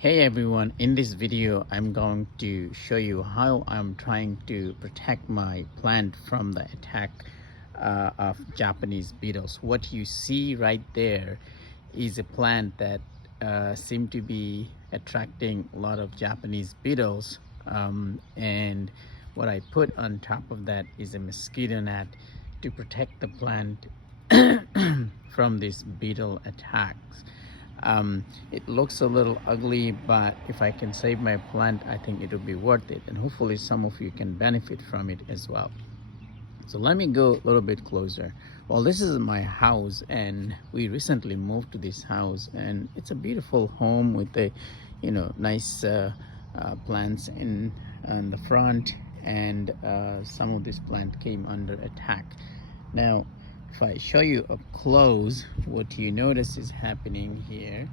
Hey everyone, in this video I'm going to show you how I'm trying to protect my plant from the attack of Japanese beetles. What you see right there is a plant that seemed to be attracting a lot of Japanese beetles, and what I put on top of that is a mosquito net to protect the plant from these beetle attacks. It looks a little ugly, but if I can save my plant, I think it will be worth it, and hopefully some of you can benefit from it as well. So let me go a little bit closer. Well, this is my house, and we recently moved to this house, and it's a beautiful home with a nice plants in the front, and some of this plant came under attack. Now if I show you up close, what you notice is happening here.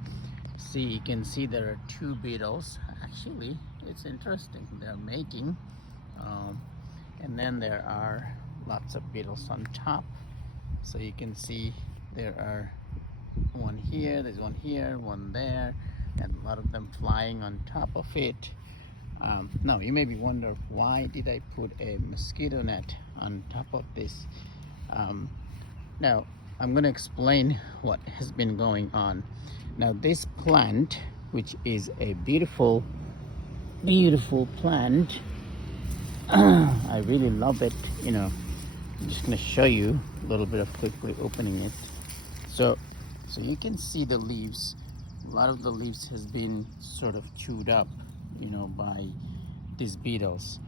See, you can see there are two beetles. Actually, it's interesting, they're mating, and then there are lots of beetles on top. So you can see there are one here, there's one here, one there, and a lot of them flying on top of it. Now you may be wondering, why did I put a mosquito net on top of this? Now I'm going to explain what has been going on. Now this plant, which is a beautiful plant, I really love it. I'm just going to show you a little bit of quickly opening it. So you can see the leaves. A lot of the leaves has been sort of chewed up by these beetles.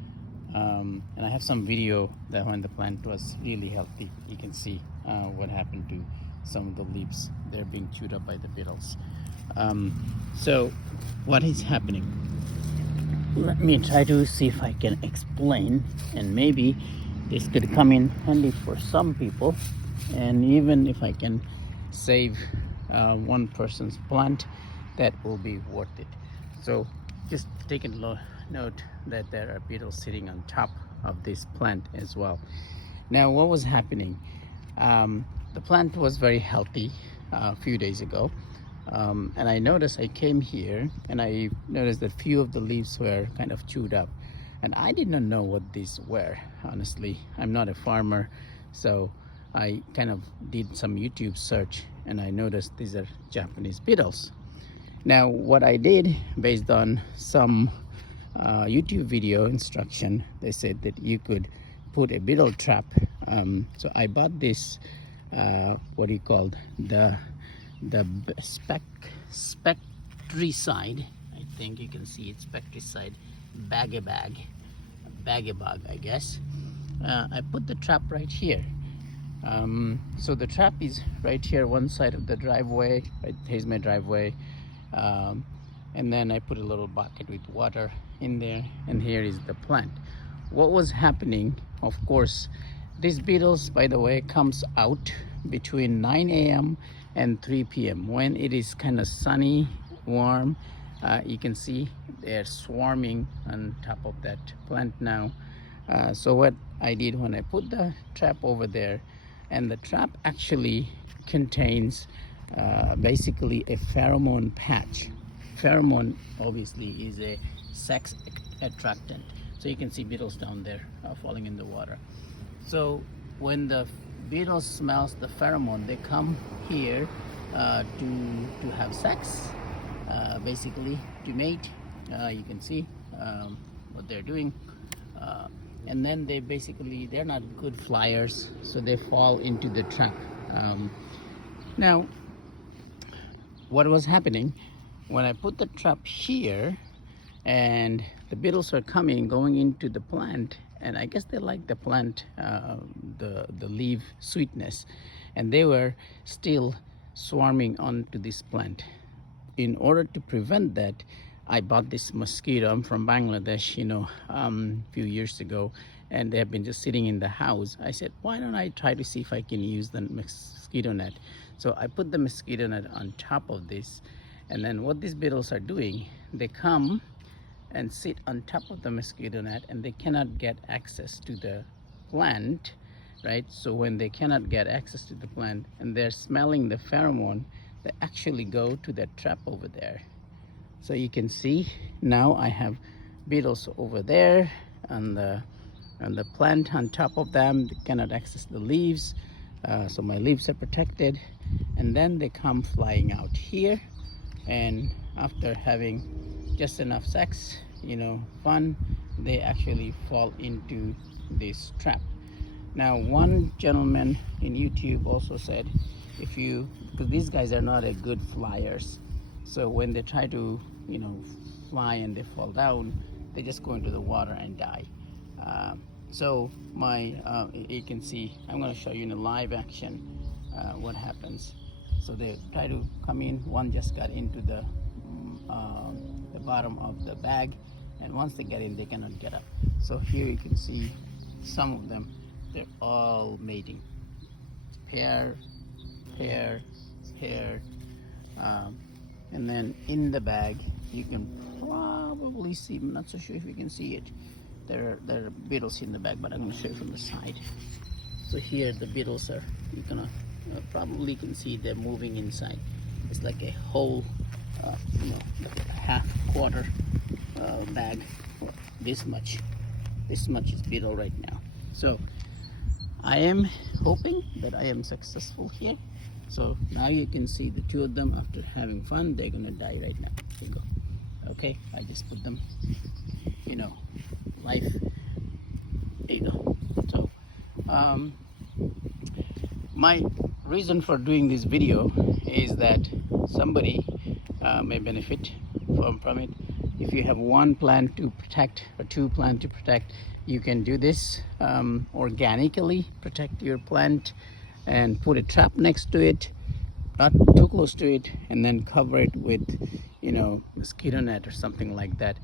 And I have some video that when the plant was really healthy, you can see what happened to some of the leaves. They're being chewed up by the beetles. So what is happening? Let me try to see if I can explain, and maybe this could come in handy for some people, and even if I can save one person's plant, that will be worth it. So just take a note that there are beetles sitting on top of this plant as well. Now what was happening? The plant was very healthy a few days ago, and I noticed, I came here and I noticed that few of the leaves were kind of chewed up, and I did not know what these were. Honestly, I'm not a farmer, so I kind of did some YouTube search and I noticed these are Japanese beetles. Now what I did, based on some YouTube video instruction, they said that you could put a beetle trap. So I bought this what do you call the spectricide. I think you can see it, spectricide bag, I guess. I put the trap right here. So the trap is right here, one side of the driveway. Right, here's my driveway. And then I put a little bucket with water in there, and here is the plant. What was happening, of course, these beetles, by the way, comes out between 9 a.m. and 3 p.m. when it is kind of sunny, warm. You can see they're swarming on top of that plant now. So what I did when I put the trap over there, and the trap actually contains basically a pheromone patch. Pheromone obviously is a sex attractant. So you can see beetles down there falling in the water. So when the beetles smells the pheromone, they come here to have sex, basically to mate. You can see what they're doing. And then they're not good flyers, so they fall into the trap. Now what was happening when I put the trap here, and the beetles are going into the plant, and I guess they like the plant, the leaf sweetness, and they were still swarming onto this plant. In order to prevent that, I bought this mosquito. I'm from Bangladesh, a few years ago, and they have been just sitting in the house. I said, why don't I try to see if I can use the mosquito net? So I put the mosquito net on top of this, and then what these beetles are doing, they come and sit on top of the mosquito net, and they cannot get access to the plant, right? So when they cannot get access to the plant and they're smelling the pheromone, they actually go to that trap over there. So you can see now I have beetles over there, and the plant on top of them. They cannot access the leaves, so my leaves are protected. And then they come flying out here, and after having just enough sex, fun, they actually fall into this trap. Now, one gentleman in YouTube also said, because these guys are not a good flyers, so when they try to fly and they fall down, they just go into the water and die. So you can see, I'm going to show you in a live action what happens. So they try to come in. One just got into the bottom of the bag, and once they get in, they cannot get up. So here you can see some of them. They're all mating, pair, pair, pair, and then in the bag you can probably see, I'm not so sure if you can see it, there are beetles in the bag, but I'm going to show you from the side. So here the beetles are, you're gonna probably can see they're moving inside. It's like a whole like a half quarter bag, this much is beetle right now. So I am hoping that I am successful here. So now you can see the two of them, after having fun, they're gonna die right now. There you go. Okay, I just put them, life. There you go. So my reason for doing this video is that somebody may benefit from it. If you have one plant to protect or two plants to protect, you can do this organically. Protect your plant and put a trap next to it, not too close to it, and then cover it with mosquito net or something like that.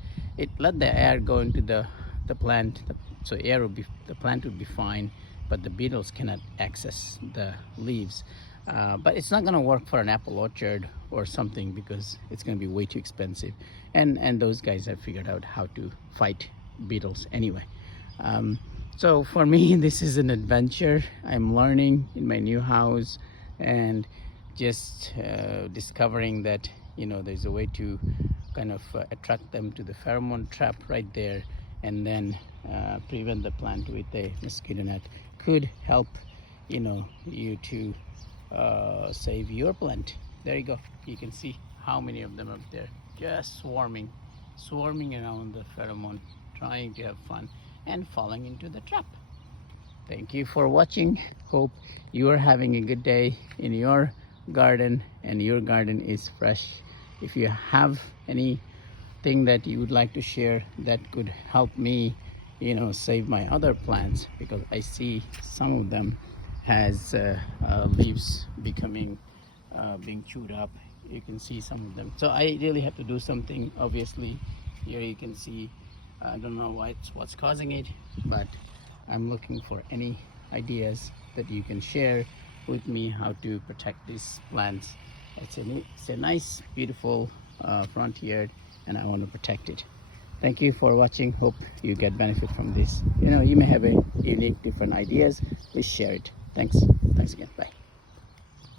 Let the air go into the plant, so the plant will be fine, but the beetles cannot access the leaves. But it's not going to work for an apple orchard or something, because it's going to be way too expensive, and those guys have figured out how to fight beetles anyway. So for me, this is an adventure. I'm learning in my new house, and just discovering that there's a way to kind of attract them to the pheromone trap right there, and then prevent the plant with a mosquito net. Could help you to save your plant. There you go. You can see how many of them up there, just swarming around the pheromone, trying to have fun and falling into the trap. Thank you for watching. Hope you are having a good day in your garden and your garden is fresh. If you have anything that you would like to share that could help me save my other plants, because I see some of them has leaves becoming being chewed up. You can see some of them, so I really have to do something. Obviously here you can see, I don't know what's causing it, but I'm looking for any ideas that you can share with me how to protect these plants. It's a nice, beautiful front yard, and I want to protect it. Thank you for watching. Hope you get benefit from this. You may have a unique, different ideas. Please share it. Thanks again. Bye.